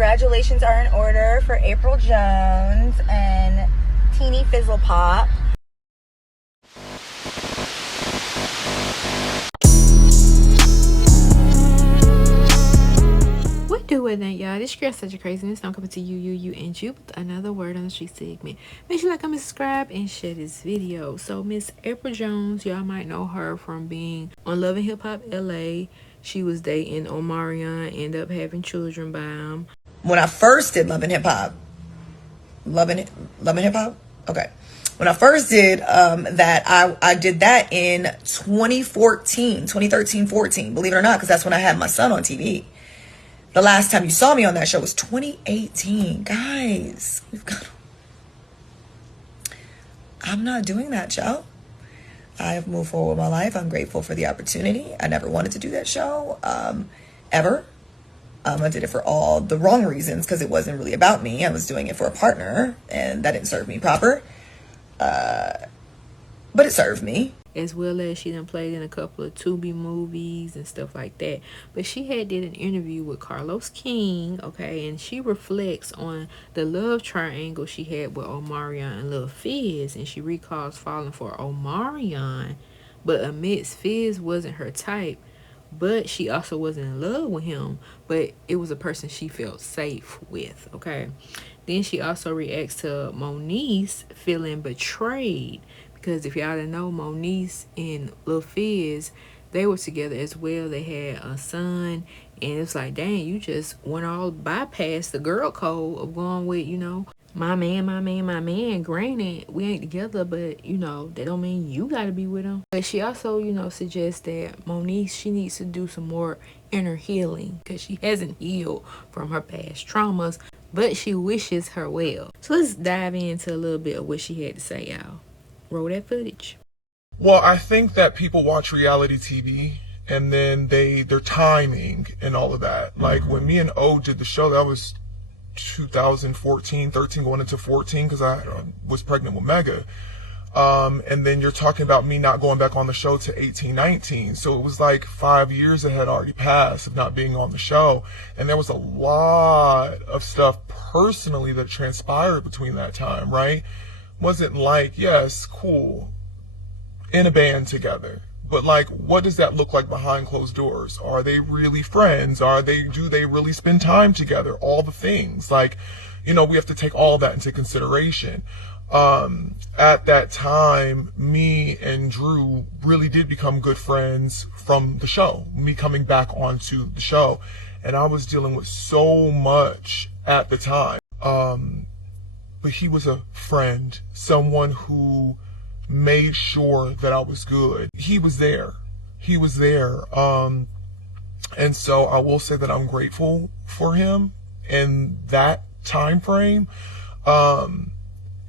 congratulations are in order for Apryl Jones and Teeny Fizzle Pop. What do with that, y'all? This girl's such a craziness. I'm coming to you and you with another word on the street segment. Make sure you like, comment, subscribe, and share this video. So Miss Apryl Jones, y'all might know her from being on Love and Hip Hop LA. She was dating Omarion, ended up having children by him. When I first did Love and Hip Hop, okay. When I first did that, I did that in 2013, 14, believe it or not, because that's when I had my son on TV. The last time you saw me on that show was 2018. Guys, I'm not doing that show. I have moved forward with my life. I'm grateful for the opportunity. I never wanted to do that show, ever. I did it for all the wrong reasons because it wasn't really about me. I was doing it for a partner, and that didn't serve me proper. But it served me. As well as she done played in a couple of Tubi movies and stuff like that. But she had did an interview with Carlos King, okay, and she reflects on the love triangle she had with Omarion and Lil Fizz, and she recalls falling for Omarion, but admits Fizz wasn't her type, but she also wasn't in love with him, but it was a person she felt safe with, okay. Then she also reacts to Moniece feeling betrayed. Because if y'all didn't know, Moniece and Lil Fizz, they were together as well. They had a son. And it's like, dang, you just went all bypass the girl code of going with, you know, my man. Granted, we ain't together, but, you know, that don't mean you got to be with him. But she also, you know, suggests that Moniece, she needs to do some more inner healing. Because she hasn't healed from her past traumas. But she wishes her well. So let's dive into a little bit of what she had to say, y'all. Roll that footage. Well, I think that people watch reality TV and then their timing and all of that. Like when me and O did the show, that was 2014, 13 going into 14 because I was pregnant with Mega. And then you're talking about me not going back on the show to 18, 19. So it was like 5 years that had already passed of not being on the show. And there was a lot of stuff personally that transpired between that time, right? Wasn't like, yes, cool, in a band together, but like, what does that look like behind closed doors? Are they really friends? Do they really spend time together? All the things, like, you know, we have to take all that into consideration. At that time, me and Drew really did become good friends from the show, me coming back onto the show, and I was dealing with so much at the time. But he was a friend, someone who made sure that I was good. He was there. And so I will say that I'm grateful for him in that time frame. And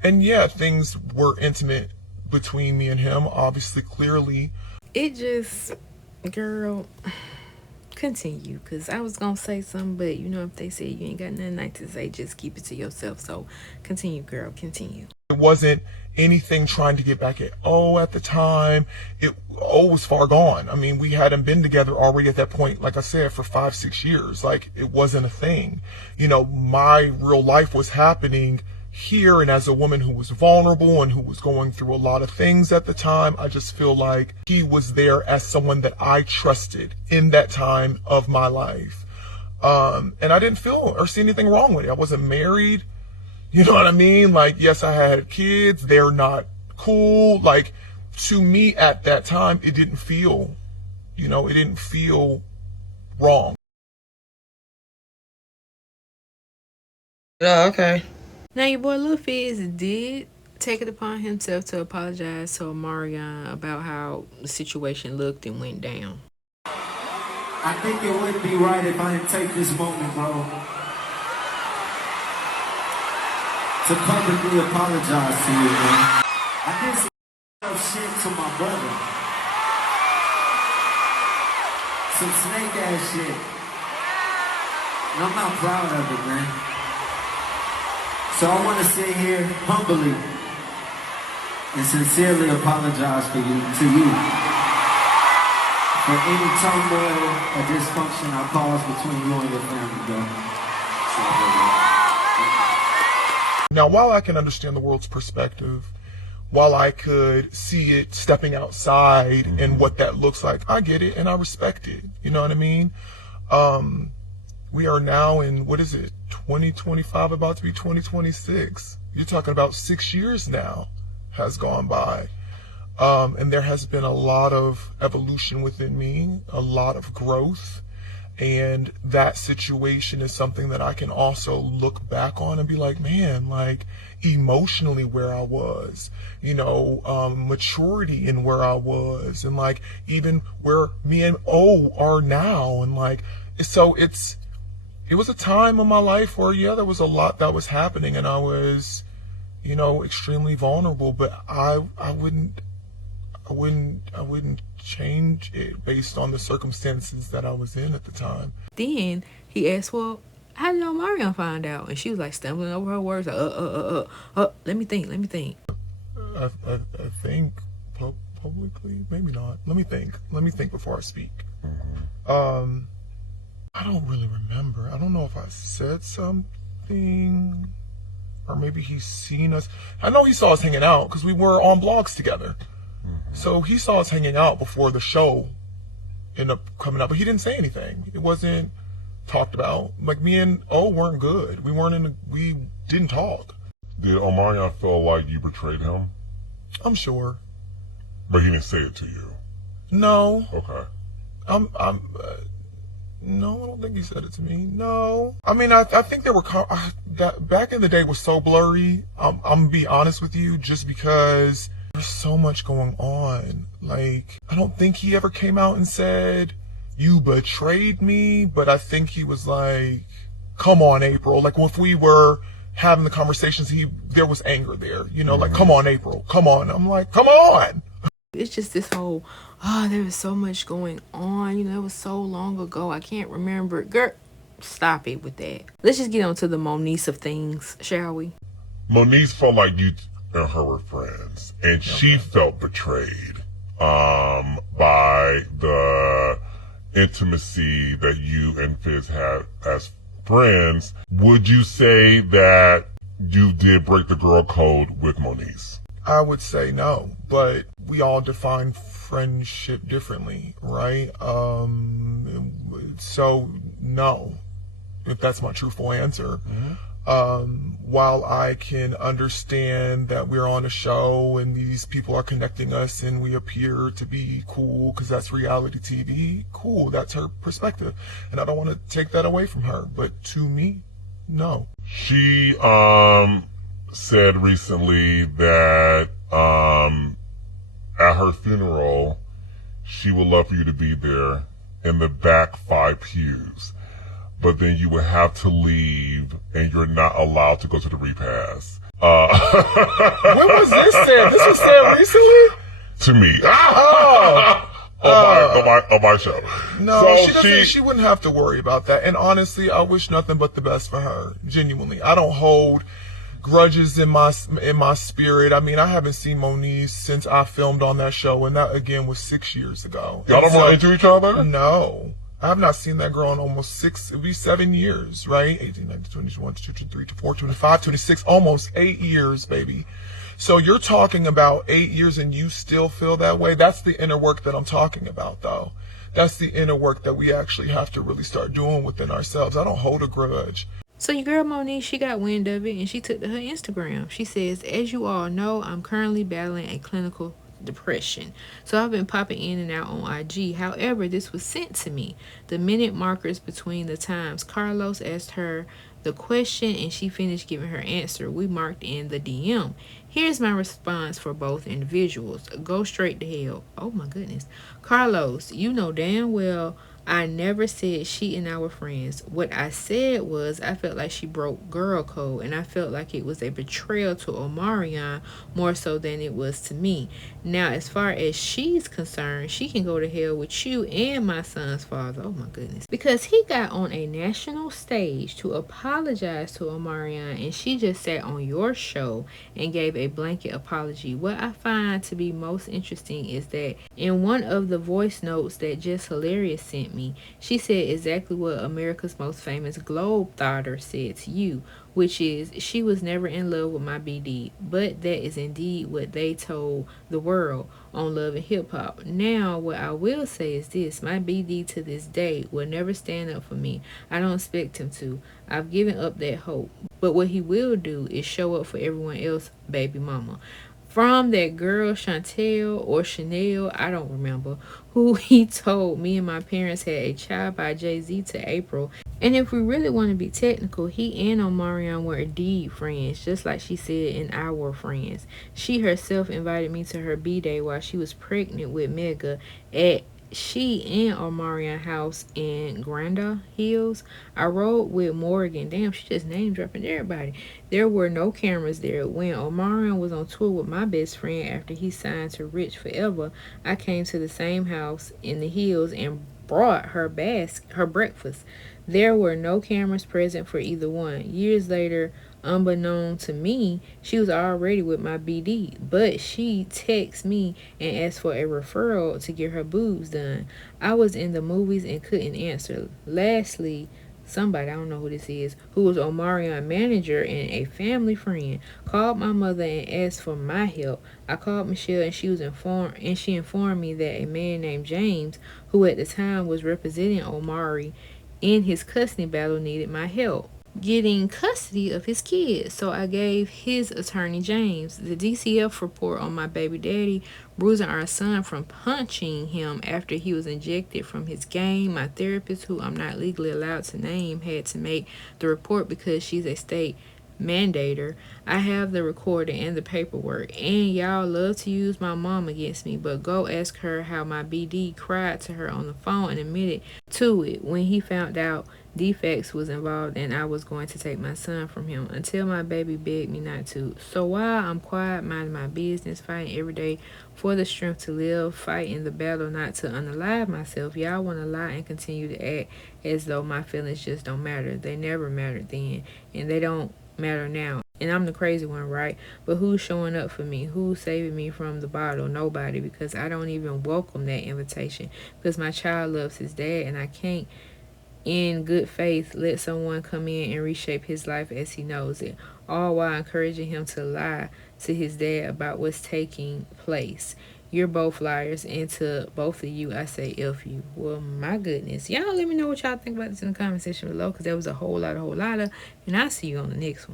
yeah, things were intimate between me and him, obviously, clearly. It just, girl, continue, because I was gonna say something, but you know, if they say you ain't got nothing nice to say, just keep it to yourself. So continue, girl, continue. It wasn't anything trying to get back at O at the time. O was far gone. I mean, we hadn't been together already at that point, like I said, for 5-6 years. Like, it wasn't a thing. You know, my real life was happening here, and as a woman who was vulnerable and who was going through a lot of things at the time, I just feel like he was there as someone that I trusted in that time of my life. And I didn't feel or see anything wrong with it. I wasn't married. You know what I mean? Like, yes, I had kids. They're not cool. Like, to me at that time, it didn't feel, you know, it didn't feel wrong. Oh, okay. Now, your boy Lil Fizz did take it upon himself to apologize to Omarion about how the situation looked and went down. I think it wouldn't be right if I didn't take this moment, bro, to publicly apologize to you, man. I did some shit to my brother. Some snake ass shit. And I'm not proud of it, man. So I want to sit here humbly and sincerely apologize to you for any turmoil or dysfunction I caused between you and your family, bro. Now, while I can understand the world's perspective, while I could see it stepping outside and what that looks like, I get it and I respect it. You know what I mean? We are now in, 2025, about to be 2026. You're talking about 6 years now has gone by. And there has been a lot of evolution within me, a lot of growth. And that situation is something that I can also look back on and be like, man, like emotionally where I was, maturity in where I was, and like even where me and O are now. And like, so it was a time in my life where, there was a lot that was happening and I was, extremely vulnerable, but I wouldn't change it based on the circumstances that I was in at the time. Then he asked, well, how did Omarion find out? And she was like stumbling over her words, like, let me think. I think publicly, maybe not. Let me think before I speak. I don't really remember. I don't know if I said something, or maybe he's seen us. I know he saw us hanging out because we were on blogs together. So he saw us hanging out before the show ended up coming out, but he didn't say anything. It wasn't talked about. Like, me and O weren't good. We didn't talk. Did Omarion feel like you betrayed him? I'm sure. But he didn't say it to you? No. Okay. No, I don't think he said it to me. No. I mean, I think there were, that back in the day was so blurry. I'm gonna be honest with you, just because there's so much going on. Like, I don't think he ever came out and said, you betrayed me, but I think he was like, come on, Apryl. Like, if we were having the conversations, there was anger there, like, come on, Apryl, come on. I'm like, come on. It's just this whole, there was so much going on. It was so long ago. I can't remember. Girl, stop it with that. Let's just get on to the Moniece of things, shall we? Moniece felt like you and her were friends, and she felt betrayed by the intimacy that you and Fizz had as friends. Would you say that you did break the girl code with Moniece? I would say no, but we all define friendship differently, right? So no, if that's my truthful answer. While I can understand that we're on a show and these people are connecting us and we appear to be cool because that's reality TV, cool, that's her perspective. And I don't want to take that away from her, but to me, no. She said recently that at her funeral, she would love for you to be there in the back 5 pews. But then you would have to leave, and you're not allowed to go to the repast. When was this said? This was said recently? To me. On my show. No, so she wouldn't have to worry about that. And honestly, I wish nothing but the best for her. Genuinely. I don't hold grudges in my spirit. I mean, I haven't seen Moniece since I filmed on that show, and that, again, was 6 years ago. Y'all don't run into each other? No. I have not seen that girl in almost 7 years, right? 18, 19, 20, 21, 22, 23, 24, 25, 26, almost 8 years, baby. So you're talking about 8 years and you still feel that way? That's the inner work that I'm talking about, though. That's the inner work that we actually have to really start doing within ourselves. I don't hold a grudge. So your girl Moniece, she got wind of it and she took to her Instagram. She says, as you all know, I'm currently battling a clinical depression. So I've been popping in and out on IG. However, this was sent to me. The minute markers between the times Carlos asked her the question and she finished giving her answer, we marked in the DM. Here's my response for both individuals. Go straight to hell. Oh my goodness. Carlos, you know damn well I never said she and I were friends. What I said was I felt like she broke girl code, and I felt like it was a betrayal to Omarion more so than it was to me. Now, as far as she's concerned, she can go to hell with you and my son's father. Oh my goodness. Because he got on a national stage to apologize to Omarion, and she just sat on your show and gave a blanket apology. What I find to be most interesting is that in one of the voice notes that Just Hilarious sent me, me. She said exactly what America's most famous globetrotter said to you, which is she was never in love with my BD, but that is indeed what they told the world on Love and Hip Hop. Now, what I will say is this: my BD to this day will never stand up for me. I don't expect him to. I've given up that hope. But what he will do is show up for everyone else, baby mama. From that girl Chantel or Chanel, I don't remember, who he told me and my parents had a child by Jay-Z to Apryl. And if we really want to be technical, he and Omarion were indeed friends, just like she said in Our Friends. She herself invited me to her B-Day while she was pregnant with Mega at she and Omarion house in Granda Hills. I rode with Morgan. Damn, she just name dropping everybody. There were no cameras there. When Omarion was on tour with my best friend after he signed to Rich Forever, I came to the same house in the hills and brought her breakfast. There were no cameras present for either one. Years later, unbeknown to me, she was already with my BD, but she texted me and asked for a referral to get her boobs done. I was in the movies and couldn't answer. Lastly, somebody, I don't know who this is, who was Omarion's manager and a family friend, called my mother and asked for my help. I called Michelle and she informed me that a man named James, who at the time was representing Omari in his custody battle, needed my help getting custody of his kids. So I gave his attorney James the DCF report on my baby daddy bruising our son from punching him after he was injected from his game. My therapist, who I'm not legally allowed to name, had to make the report because she's a state mandator. I have the recording and the paperwork, and y'all love to use my mom against me, but go ask her how my BD cried to her on the phone and admitted to it when he found out defects was involved and I was going to take my son from him until my baby begged me not to. So while I'm quiet, minding my business, fighting every day for the strength to live, fighting the battle not to unalive myself, y'all want to lie and continue to act as though my feelings just don't matter. They never mattered then, and they don't matter now. And I'm the crazy one, right? But who's showing up for me? Who's saving me from the bottle? Nobody, because I don't even welcome that invitation, because my child loves his dad, and I can't in good faith let someone come in and reshape his life as he knows it, all while encouraging him to lie to his dad about what's taking place. You're both liars, and to both of you I say F you. Well, my goodness, y'all let me know what y'all think about this in the comment section below, because there was a whole lot of, and I'll see you on the next one.